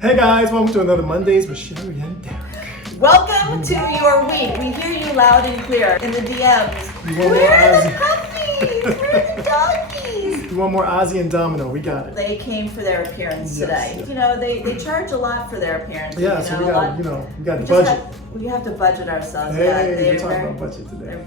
Hey guys, welcome to another Mondays with Sheri and Derek. Welcome to your week. We hear you loud and clear in the DMs. Where are the puppies? Where are the doggies? You want more Ozzy and Domino? We got it. They came for their appearance today. Yes. You know, they charge a lot for their appearance. Yeah, so we got the budget. We have to budget ourselves. Hey, we're talking about budget today.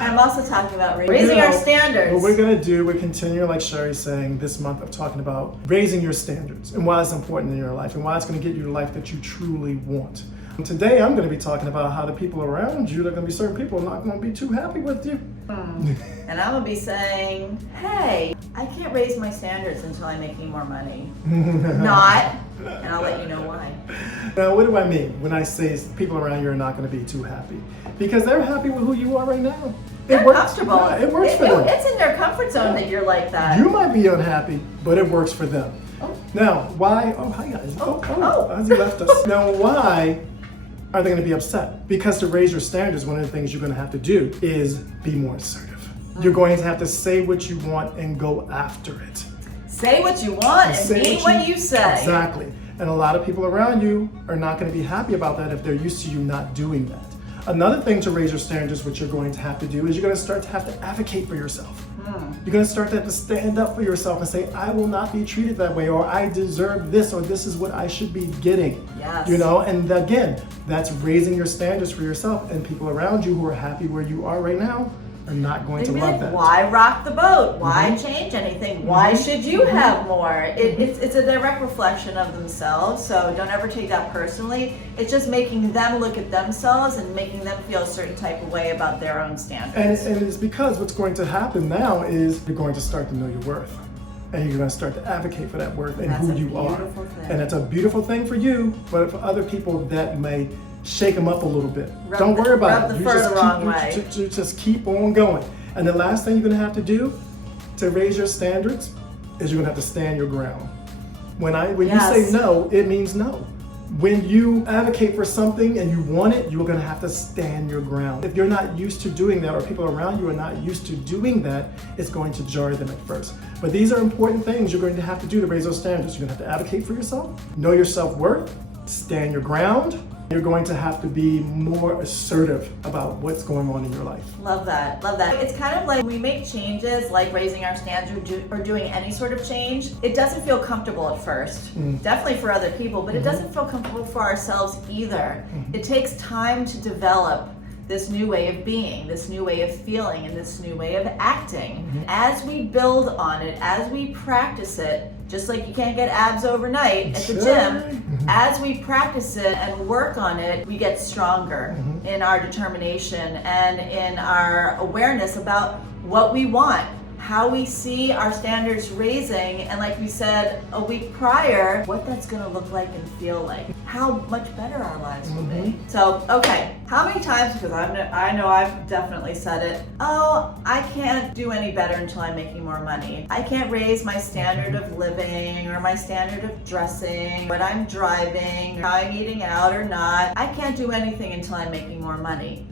I'm also talking about raising our standards. What we're continuing, like Sheri's saying, this month of talking about raising your standards and why it's important in your life and why it's going to get you the life that you truly want. And today I'm going to be talking about how the people around you, there are going to be certain people not going to be too happy with you. And I'm going to be saying, hey, I can't raise my standards until I'm making more money. Not, and I'll let you know why. Now, what do I mean when I say people around you are not going to be too happy? Because they're happy with who you are right now. They're comfortable. Yeah, it works for them. It's in their comfort zone that you're like that. You might be unhappy, but it works for them. Oh. Now, why? Oh, hi guys. Ozzy left us. Now, why are they going to be upset? Because to raise your standards, one of the things you're going to have to do is be more assertive. You're going to have to say what you want and go after it. Say what you want and mean what you say. Exactly. And a lot of people around you are not going to be happy about that if they're used to you not doing that. Another thing to raise your standards, what you're going to have to do, is you're going to start to have to advocate for yourself. You're going to start to have to stand up for yourself and say, I will not be treated that way, or I deserve this, or this is what I should be getting. Yes. You know, and again, that's raising your standards for yourself, and people around you who are happy where you are right now are not going to love that. Why rock the boat? Why change anything? Why should you have more? It's a direct reflection of themselves, so don't ever take that personally. It's just making them look at themselves and making them feel a certain type of way about their own standards. And it's because what's going to happen now is you're going to start to know your worth. And you're going to start to advocate for that worth and who you are. And it's a beautiful thing for you, but for other people that may shake them up a little bit. Don't worry about it. You just keep on going. And the last thing you're going to have to do to raise your standards is you're going to have to stand your ground. When you say no, it means no. When you advocate for something and you want it, you're going to have to stand your ground. If you're not used to doing that, or people around you are not used to doing that, it's going to jar them at first. But these are important things you're going to have to do to raise those standards. You're going to have to advocate for yourself, know your self-worth, stand your ground. You're going to have to be more assertive about what's going on in your life. Love that, love that. It's kind of like when we make changes, like raising our standards or doing any sort of change, it doesn't feel comfortable at first. Definitely for other people, but it doesn't feel comfortable for ourselves either. It takes time to develop this new way of being, this new way of feeling, and this new way of acting. As we build on it, as we practice it, just like you can't get abs overnight at the gym, as we practice it and work on it, we get stronger in our determination and in our awareness about what we want, how we see our standards raising, and like we said a week prior, what that's going to look like and feel like, how much better our lives will be. So, okay, how many times, because I know I've definitely said it, oh, I can't do any better until I'm making more money. I can't raise my standard of living or my standard of dressing, what I'm driving, how I'm eating out or not. I can't do anything until I'm making more money.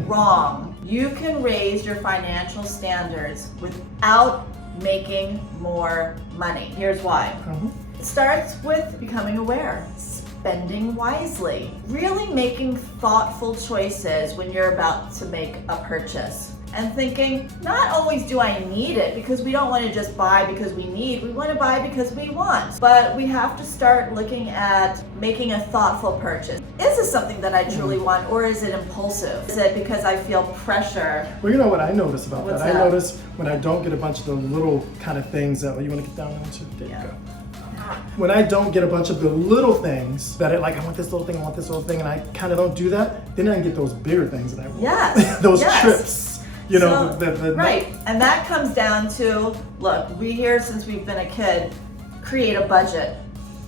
Wrong. You can raise your financial standards without making more money. Here's why. It starts with becoming aware, spending wisely, really making thoughtful choices when you're about to make a purchase. And thinking, not always do I need it, because we don't want to just buy because we need, we want to buy because we want. But we have to start looking at making a thoughtful purchase. Is this something that I truly want, or is it impulsive? Is it because I feel pressure? Well, you know what I notice about What's that? I notice when I don't get a bunch of the little kind of things that, you want to get down onto, there you go. When I don't get a bunch of the little things that I want this little thing, I want this little thing, and I kind of don't do that, then I can get those bigger things that I want. Yes. Those trips. You know, right. And that comes down to, look, we here since we've been a kid, create a budget.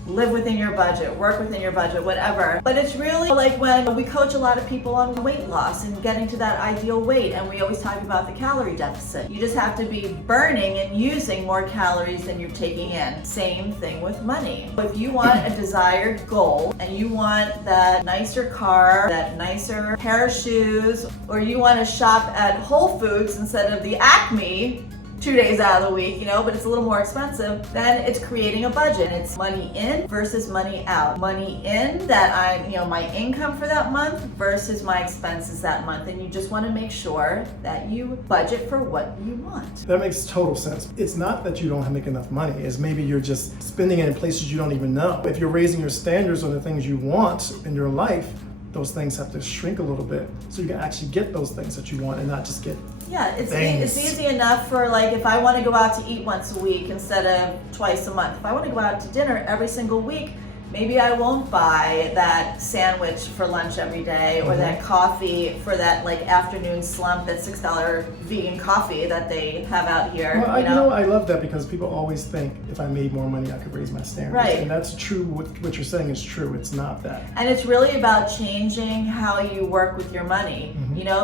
Live within your budget, work within your budget, whatever. But it's really like when we coach a lot of people on weight loss and getting to that ideal weight, and we always talk about the calorie deficit. You just have to be burning and using more calories than you're taking in. Same thing with money. If you want a desired goal and you want that nicer car, that nicer pair of shoes, or you want to shop at Whole Foods instead of the Acme 2 days out of the week, but it's a little more expensive, then it's creating a budget. It's money in versus money out. Money in that my income for that month versus my expenses that month. And you just want to make sure that you budget for what you want. That makes total sense. It's not that you don't make enough money. It's maybe you're just spending it in places you don't even know. If you're raising your standards on the things you want in your life, those things have to shrink a little bit so you can actually get those things that you want and not just get it's easy enough for if I want to go out to eat once a week instead of twice a month. If I want to go out to dinner every single week, maybe I won't buy that sandwich for lunch every day or that coffee for that afternoon slump, that $6 vegan coffee that they have out here. Well, I love that because people always think if I made more money, I could raise my standards. Right. And that's true. What you're saying is true. It's not that. And it's really about changing how you work with your money,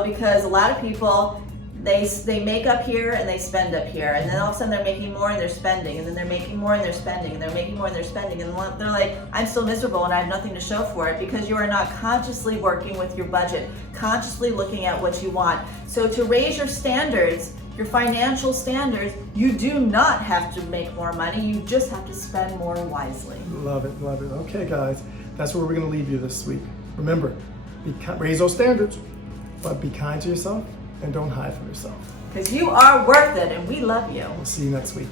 because a lot of people, they make up here and they spend up here, and then all of a sudden they're making more and they're spending, and then they're making more and they're spending, and they're making more and they're spending, and they're like, I'm still miserable and I have nothing to show for it, because you are not consciously working with your budget, consciously looking at what you want. So to raise your standards, your financial standards, you do not have to make more money, you just have to spend more wisely. Love it, love it. Okay, guys, that's where we're going to leave you this week. Remember, raise those standards, but be kind to yourself and don't hide from yourself. Because you are worth it, and we love you. We'll see you next week.